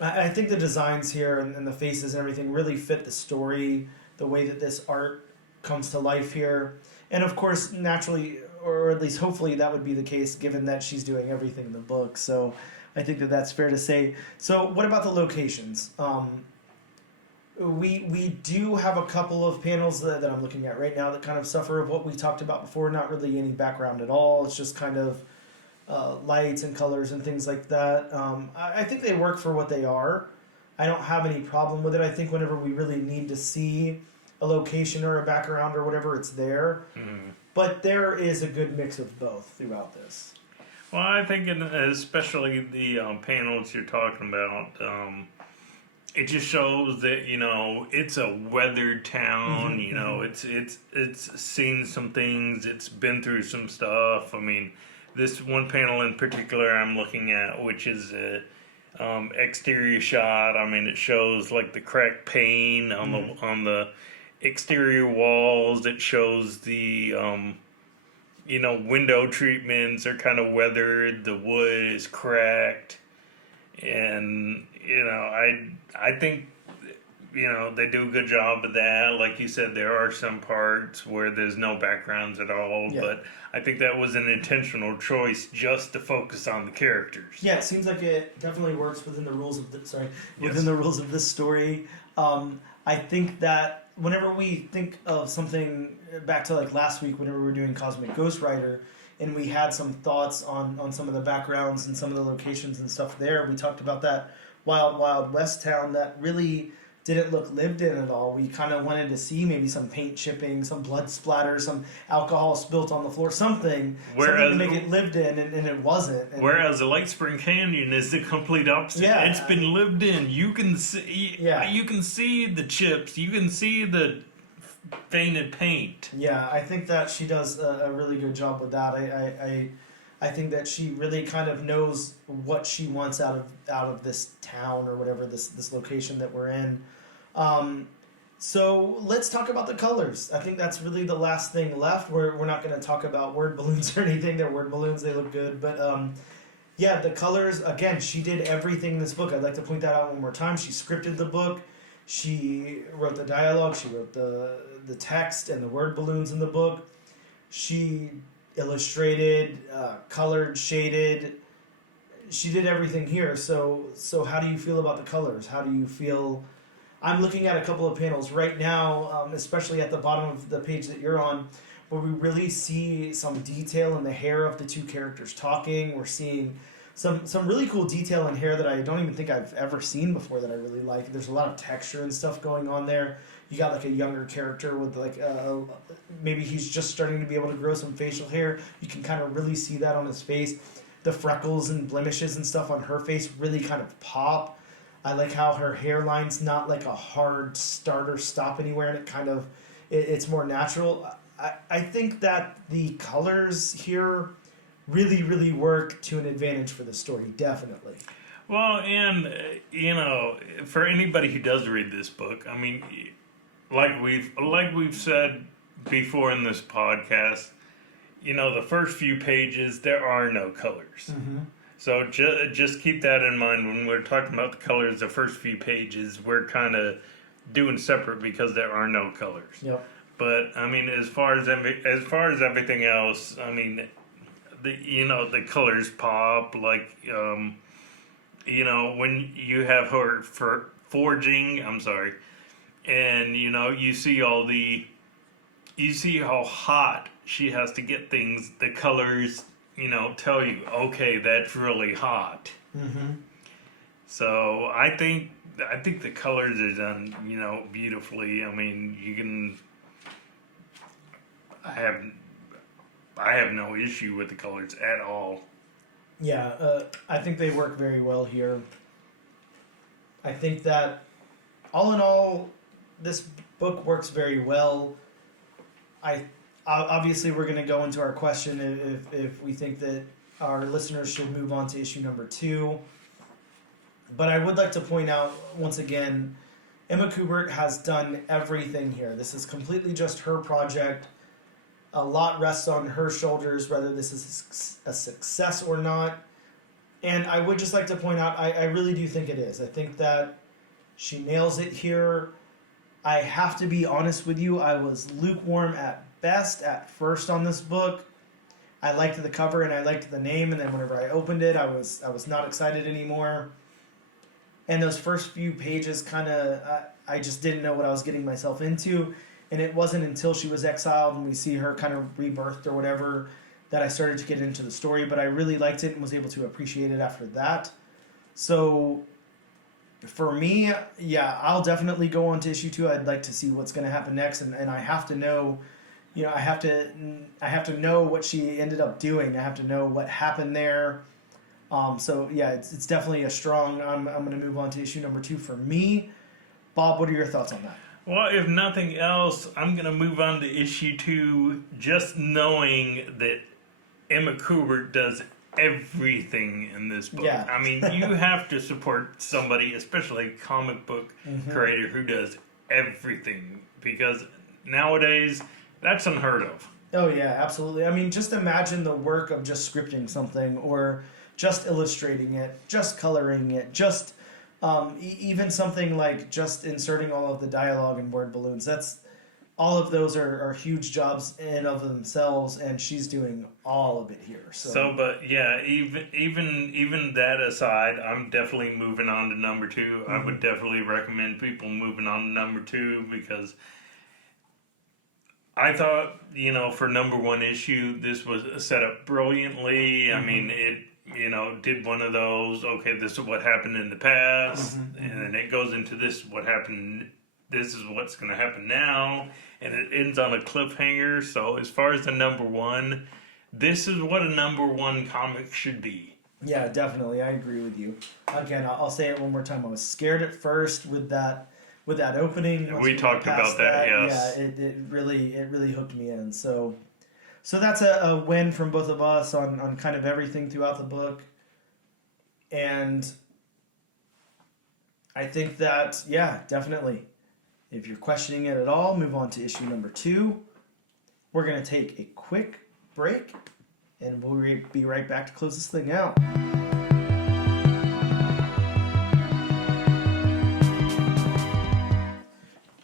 I think the designs here and the faces and everything really fit the story, the way that this art comes to life here. And of course, naturally, or at least hopefully that would be the case given that she's doing everything in the book. So I think that that's fair to say. So what about the locations? We do have a couple of panels that I'm looking at right now that kind of suffer of what we talked about before, not really any background at all. It's just kind of lights and colors and things like that. I think they work for what they are. I don't have any problem with it. I think whenever we really need to see a location or a background or whatever, it's there. But there is a good mix of both throughout this. Well, I think especially the panels you're talking about, it just shows that it's a weathered town. It's seen some things. It's been through some stuff. I mean, this one panel in particular I'm looking at, which is a exterior shot. I mean, it shows like the cracked pane on the exterior walls. It shows the window treatments are kind of weathered. The wood is cracked, and I think they do a good job of that. Like you said, there are some parts where there's no backgrounds at all, but I think that was an intentional choice just to focus on the characters. Yeah, it seems like it definitely works within the rules of the rules of this story. I think that whenever we think of something back to like last week, whenever we were doing Cosmic Ghost Rider, and we had some thoughts on some of the backgrounds and some of the locations and stuff there, we talked about that Wild Wild West town that really didn't look lived in at all. We kind of wanted to see maybe some paint chipping, some blood splatter, some alcohol spilt on the floor, something to make it lived in, and it wasn't. And whereas the Lake Spring Canyon is the complete opposite. Yeah. It's been lived in. You can see, you can see the chips. You can see the faded paint. Yeah, I think that she does a really good job with that. I think that she really kind of knows what she wants out of this town or whatever this location that we're in. So let's talk about the colors. I think that's really the last thing left. We're not going to talk about word balloons or anything. They're word balloons. They look good. But the colors, again, she did everything in this book. I'd like to point that out one more time. She scripted the book. She wrote the dialogue. She wrote the text and the word balloons in the book. She illustrated, colored, shaded. She did everything here. So how do you feel about the colors? How do you feel? I'm looking at a couple of panels right now, especially at the bottom of the page that you're on, where we really see some detail in the hair of the two characters talking. We're seeing some really cool detail in hair that I don't even think I've ever seen before that I really like. There's a lot of texture and stuff going on there. You got like a younger character with like maybe he's just starting to be able to grow some facial hair. You can kind of really see that on his face. The freckles and blemishes and stuff on her face really kind of pop. I like how her hairline's not like a hard start or stop anywhere, and it kind of it's more natural. I think that the colors here really, really work to an advantage for the story, definitely. Well, and for anybody who does read this book, I mean, like we've said before in this podcast, the first few pages there are no colors. Mm-hmm. So just keep that in mind when we're talking about the colors. The first few pages we're kind of doing separate because there are no colors. Yep. But I mean, as far as everything else, I mean, the colors pop like when you have her for forging. I'm sorry. And you see how hot she has to get things. The colors, tell you, okay, that's really hot. Mm-hmm. So I think the colors are done, beautifully. I mean, you can. I have no issue with the colors at all. Yeah, I think they work very well here. I think that all in all, this book works very well. Obviously, we're going to go into our question if we think that our listeners should move on to issue number 2. But I would like to point out, once again, Emma Kubert has done everything here. This is completely just her project. A lot rests on her shoulders, whether this is a success or not. And I would just like to point out, I really do think it is. I think that she nails it here. I have to be honest with you, I was lukewarm at best at first on this book. I liked the cover and I liked the name, and then whenever I opened it, I was not excited anymore. And those first few pages I just didn't know what I was getting myself into. And it wasn't until she was exiled and we see her kind of rebirthed or whatever that I started to get into the story. But I really liked it and was able to appreciate it after that. So for me, yeah, I'll definitely go on to issue 2. I'd like to see what's going to happen next. And I have to know, I have to know what she ended up doing. I have to know what happened there. So yeah, it's definitely a strong. I'm going to move on to issue number 2 for me. Bob, what are your thoughts on that? Well, if nothing else, I'm going to move on to issue 2, just knowing that Emma Kubert does everything in this book. Yeah. I mean, you have to support somebody, especially a comic book creator, who does everything, because nowadays that's unheard of. Oh yeah, absolutely. I mean, just imagine the work of just scripting something, or just illustrating it, just coloring it, just even something like just inserting all of the dialogue in word balloons. That's all of those are huge jobs in and of themselves, and she's doing all of it here. So but yeah, even that aside, I'm definitely moving on to number 2. I would definitely recommend people moving on to number 2, because I thought, for number 1 issue, this was set up brilliantly. I mean, it, did one of those, okay, this is what happened in the past, and then it goes into this is what's going to happen now, and it ends on a cliffhanger. So as far as the number 1, this is what a number 1 comic should be. yeah, definitely, I agree with you. Again, I'll say it one more time. I was scared at first with that opening. We talked about that. Yes. Yeah, it really hooked me in. So that's a win from both of us on kind of everything throughout the book. And I think that, yeah, definitely, if you're questioning it at all, move on to issue number 2. We're going to take a quick break, and we'll be right back to close this thing out.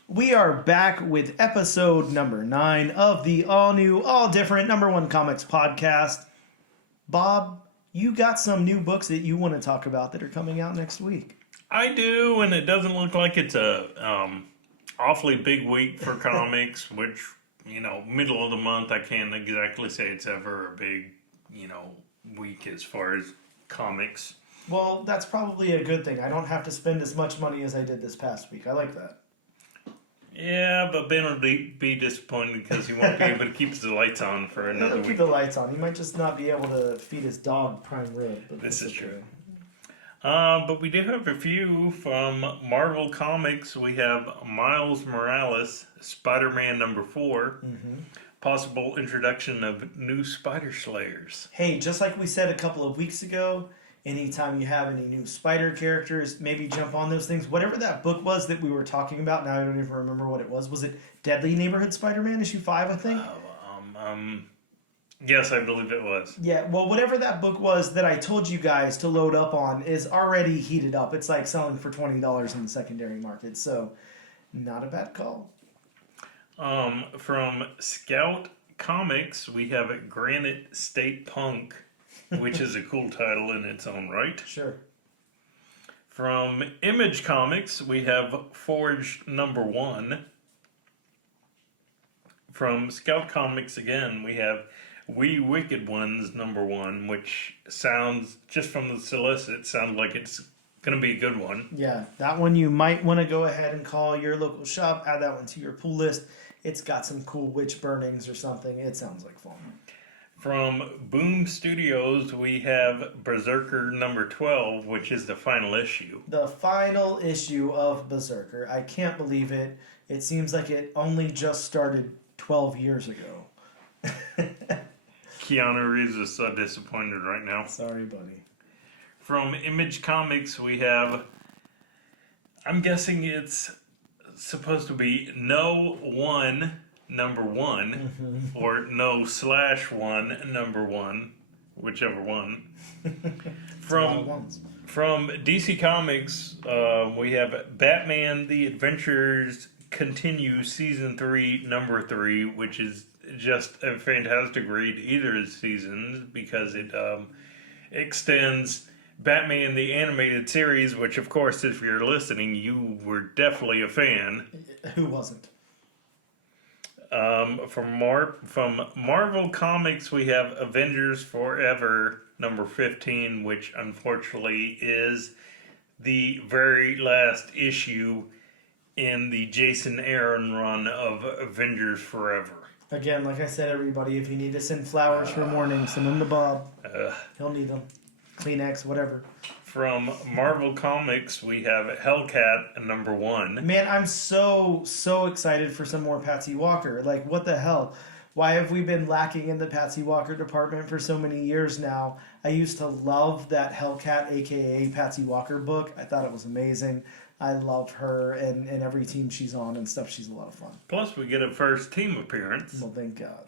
We are back with episode number 9 of the all-new, all-different number 1 comics podcast. Bob, you got some new books that you want to talk about that are coming out next week. I do, and it doesn't look like it's a awfully big week for comics, which, middle of the month, I can't exactly say it's ever a big, week as far as comics. Well, that's probably a good thing. I don't have to spend as much money as I did this past week. I like that. Yeah, but Ben will be disappointed because he won't be able to keep the lights on for another week. Keep the lights on. He might just not be able to feed his dog prime rib. But this is true. But we do have a few from Marvel Comics. We have Miles Morales, Spider-Man number 4. Possible introduction of new Spider Slayers. Hey, just like we said a couple of weeks ago, anytime you have any new Spider characters, maybe jump on those things. Whatever that book was that we were talking about, now I don't even remember what it was. Was it Deadly Neighborhood Spider-Man, issue 5, I think? Yes, I believe it was. Yeah, well, whatever that book was that I told you guys to load up on is already heated up. It's like selling for $20 in the secondary market, so not a bad call. From Scout Comics, we have Granite State Punk, which is a cool title in its own right. Sure. From Image Comics, we have Forged number 1. From Scout Comics again, we have We Wicked Ones number 1, which sounds, just from the solicit, sounds like it's going to be a good one. Yeah, that one you might want to go ahead and call your local shop, add that one to your pull list. It's got some cool witch burnings or something. It sounds like fun. From Boom Studios, we have Berserker number 12, which is the final issue. The final issue of Berserker. I can't believe it. It seems like it only just started 12 years ago. Keanu Reeves is so disappointed right now. Sorry, buddy. From Image Comics, we have, I'm guessing it's supposed to be No 1 number 1 or No /1 number 1, whichever one. From DC Comics, we have Batman: The Adventures Continue Season 3 number 3, which is just a fantastic read either of the seasons because it extends Batman the Animated Series, which of course, if you're listening, you were definitely a fan. Who wasn't? From Marvel Comics, we have Avengers Forever number 15, which unfortunately is the very last issue in the Jason Aaron run of Avengers Forever. Again, like I said, everybody, if you need to send flowers for morning, send them to Bob. He'll need them. Kleenex, whatever. From Marvel Comics, we have Hellcat #1. Man, I'm so excited for some more Patsy Walker. Like, what the hell? Why have we been lacking in the Patsy Walker department for so many years now? I used to love that Hellcat, aka Patsy Walker book. I thought it was amazing. I love her and every team she's on and stuff. She's a lot of fun. Plus, we get a first team appearance. Well, thank God.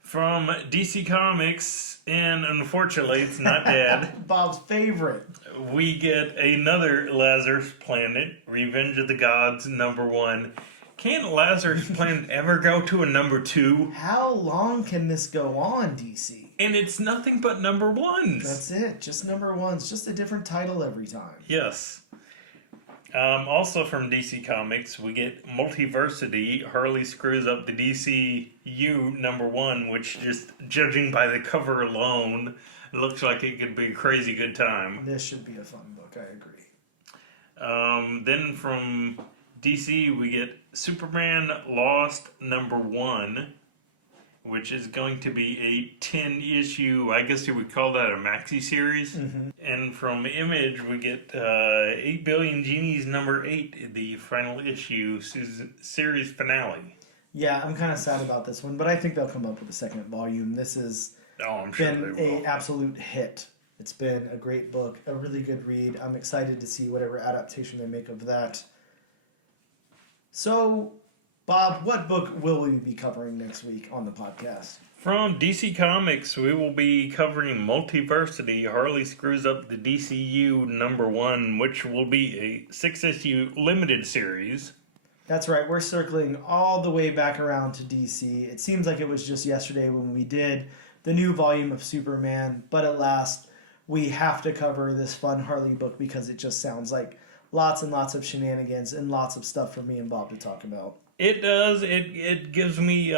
From DC Comics, and unfortunately, it's not dead. Bob's favorite. We get another Lazarus Planet, Revenge of the Gods #1. Can Lazarus Planet ever go to a #2? How long can this go on, DC? And it's nothing but #1s. That's it. Just #1s. Just a different title every time. Yes. Also from DC Comics, we get Multiversity. Harley screws up the DCU #1, which, just judging by the cover alone, looks like it could be a crazy good time. This should be a fun book. I agree. Then from DC, we get Superman Lost #1, which is going to be a 10-issue, I guess you would call that a maxi series. Mm-hmm. And from Image, we get 8 Billion Genies #8, the final issue, series finale. Yeah, I'm kind of sad about this one, but I think they'll come up with a second volume. This has I'm sure been they will. an absolute hit. It's been a great book, a really good read. I'm excited to see whatever adaptation they make of that. So, Bob, what book will we be covering next week on the podcast? From DC Comics, we will be covering Multiversity. Harley screws up the DCU #1, which will be a 6-issue limited series. That's right. We're circling all the way back around to DC. It seems like it was just yesterday when we did the new volume of Superman, but at last we have to cover this fun Harley book because it just sounds like lots and lots of shenanigans and lots of stuff for me and Bob to talk about. It does. It gives me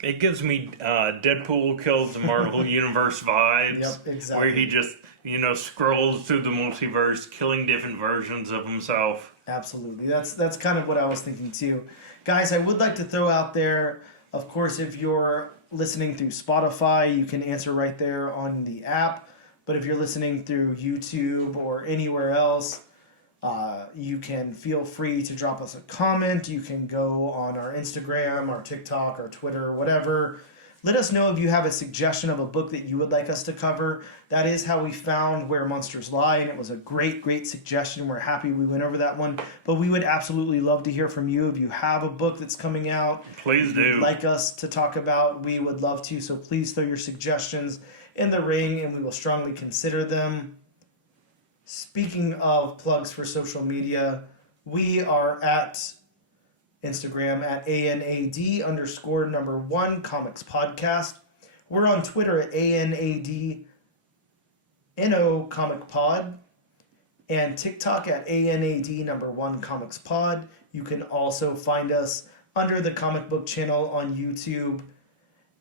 Deadpool kills the Marvel Universe vibes. Yep, exactly. Where he just scrolls through the multiverse, killing different versions of himself. Absolutely. That's kind of what I was thinking too. Guys, I would like to throw out there, of course, if you're listening through Spotify, you can answer right there on the app. But if you're listening through YouTube or anywhere else, you can feel free to drop us a comment. You can go on our Instagram, our TikTok, our Twitter, whatever. Let us know if you have a suggestion of a book that you would like us to cover. That is how we found Where Monsters Lie, and it was a great suggestion. We're happy we went over that one. But we would absolutely love to hear from you. If you have a book that's coming out, please do. You'd like us to talk about, we would love to. So please throw your suggestions in the ring, and we will strongly consider them. Speaking of plugs for social media, we are at Instagram at ANAD_1 Comics Podcast. We're on Twitter at ANADNO Comic Pod and TikTok at ANAD1 Comics Pod. You can also find us under the comic book channel on YouTube.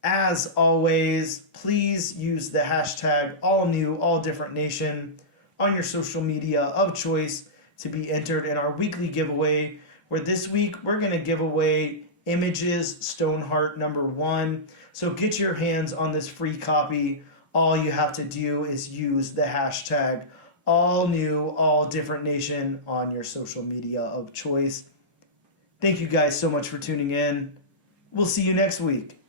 As always, please use the hashtag AllNewAllDifferentNation on your social media of choice to be entered in our weekly giveaway, where this week we're going to give away Images Stoneheart #1. So get your hands on this free copy. All you have to do is use the hashtag AllNewAllDifferentNation on your social media of choice. Thank you guys so much for tuning in. We'll see you next week.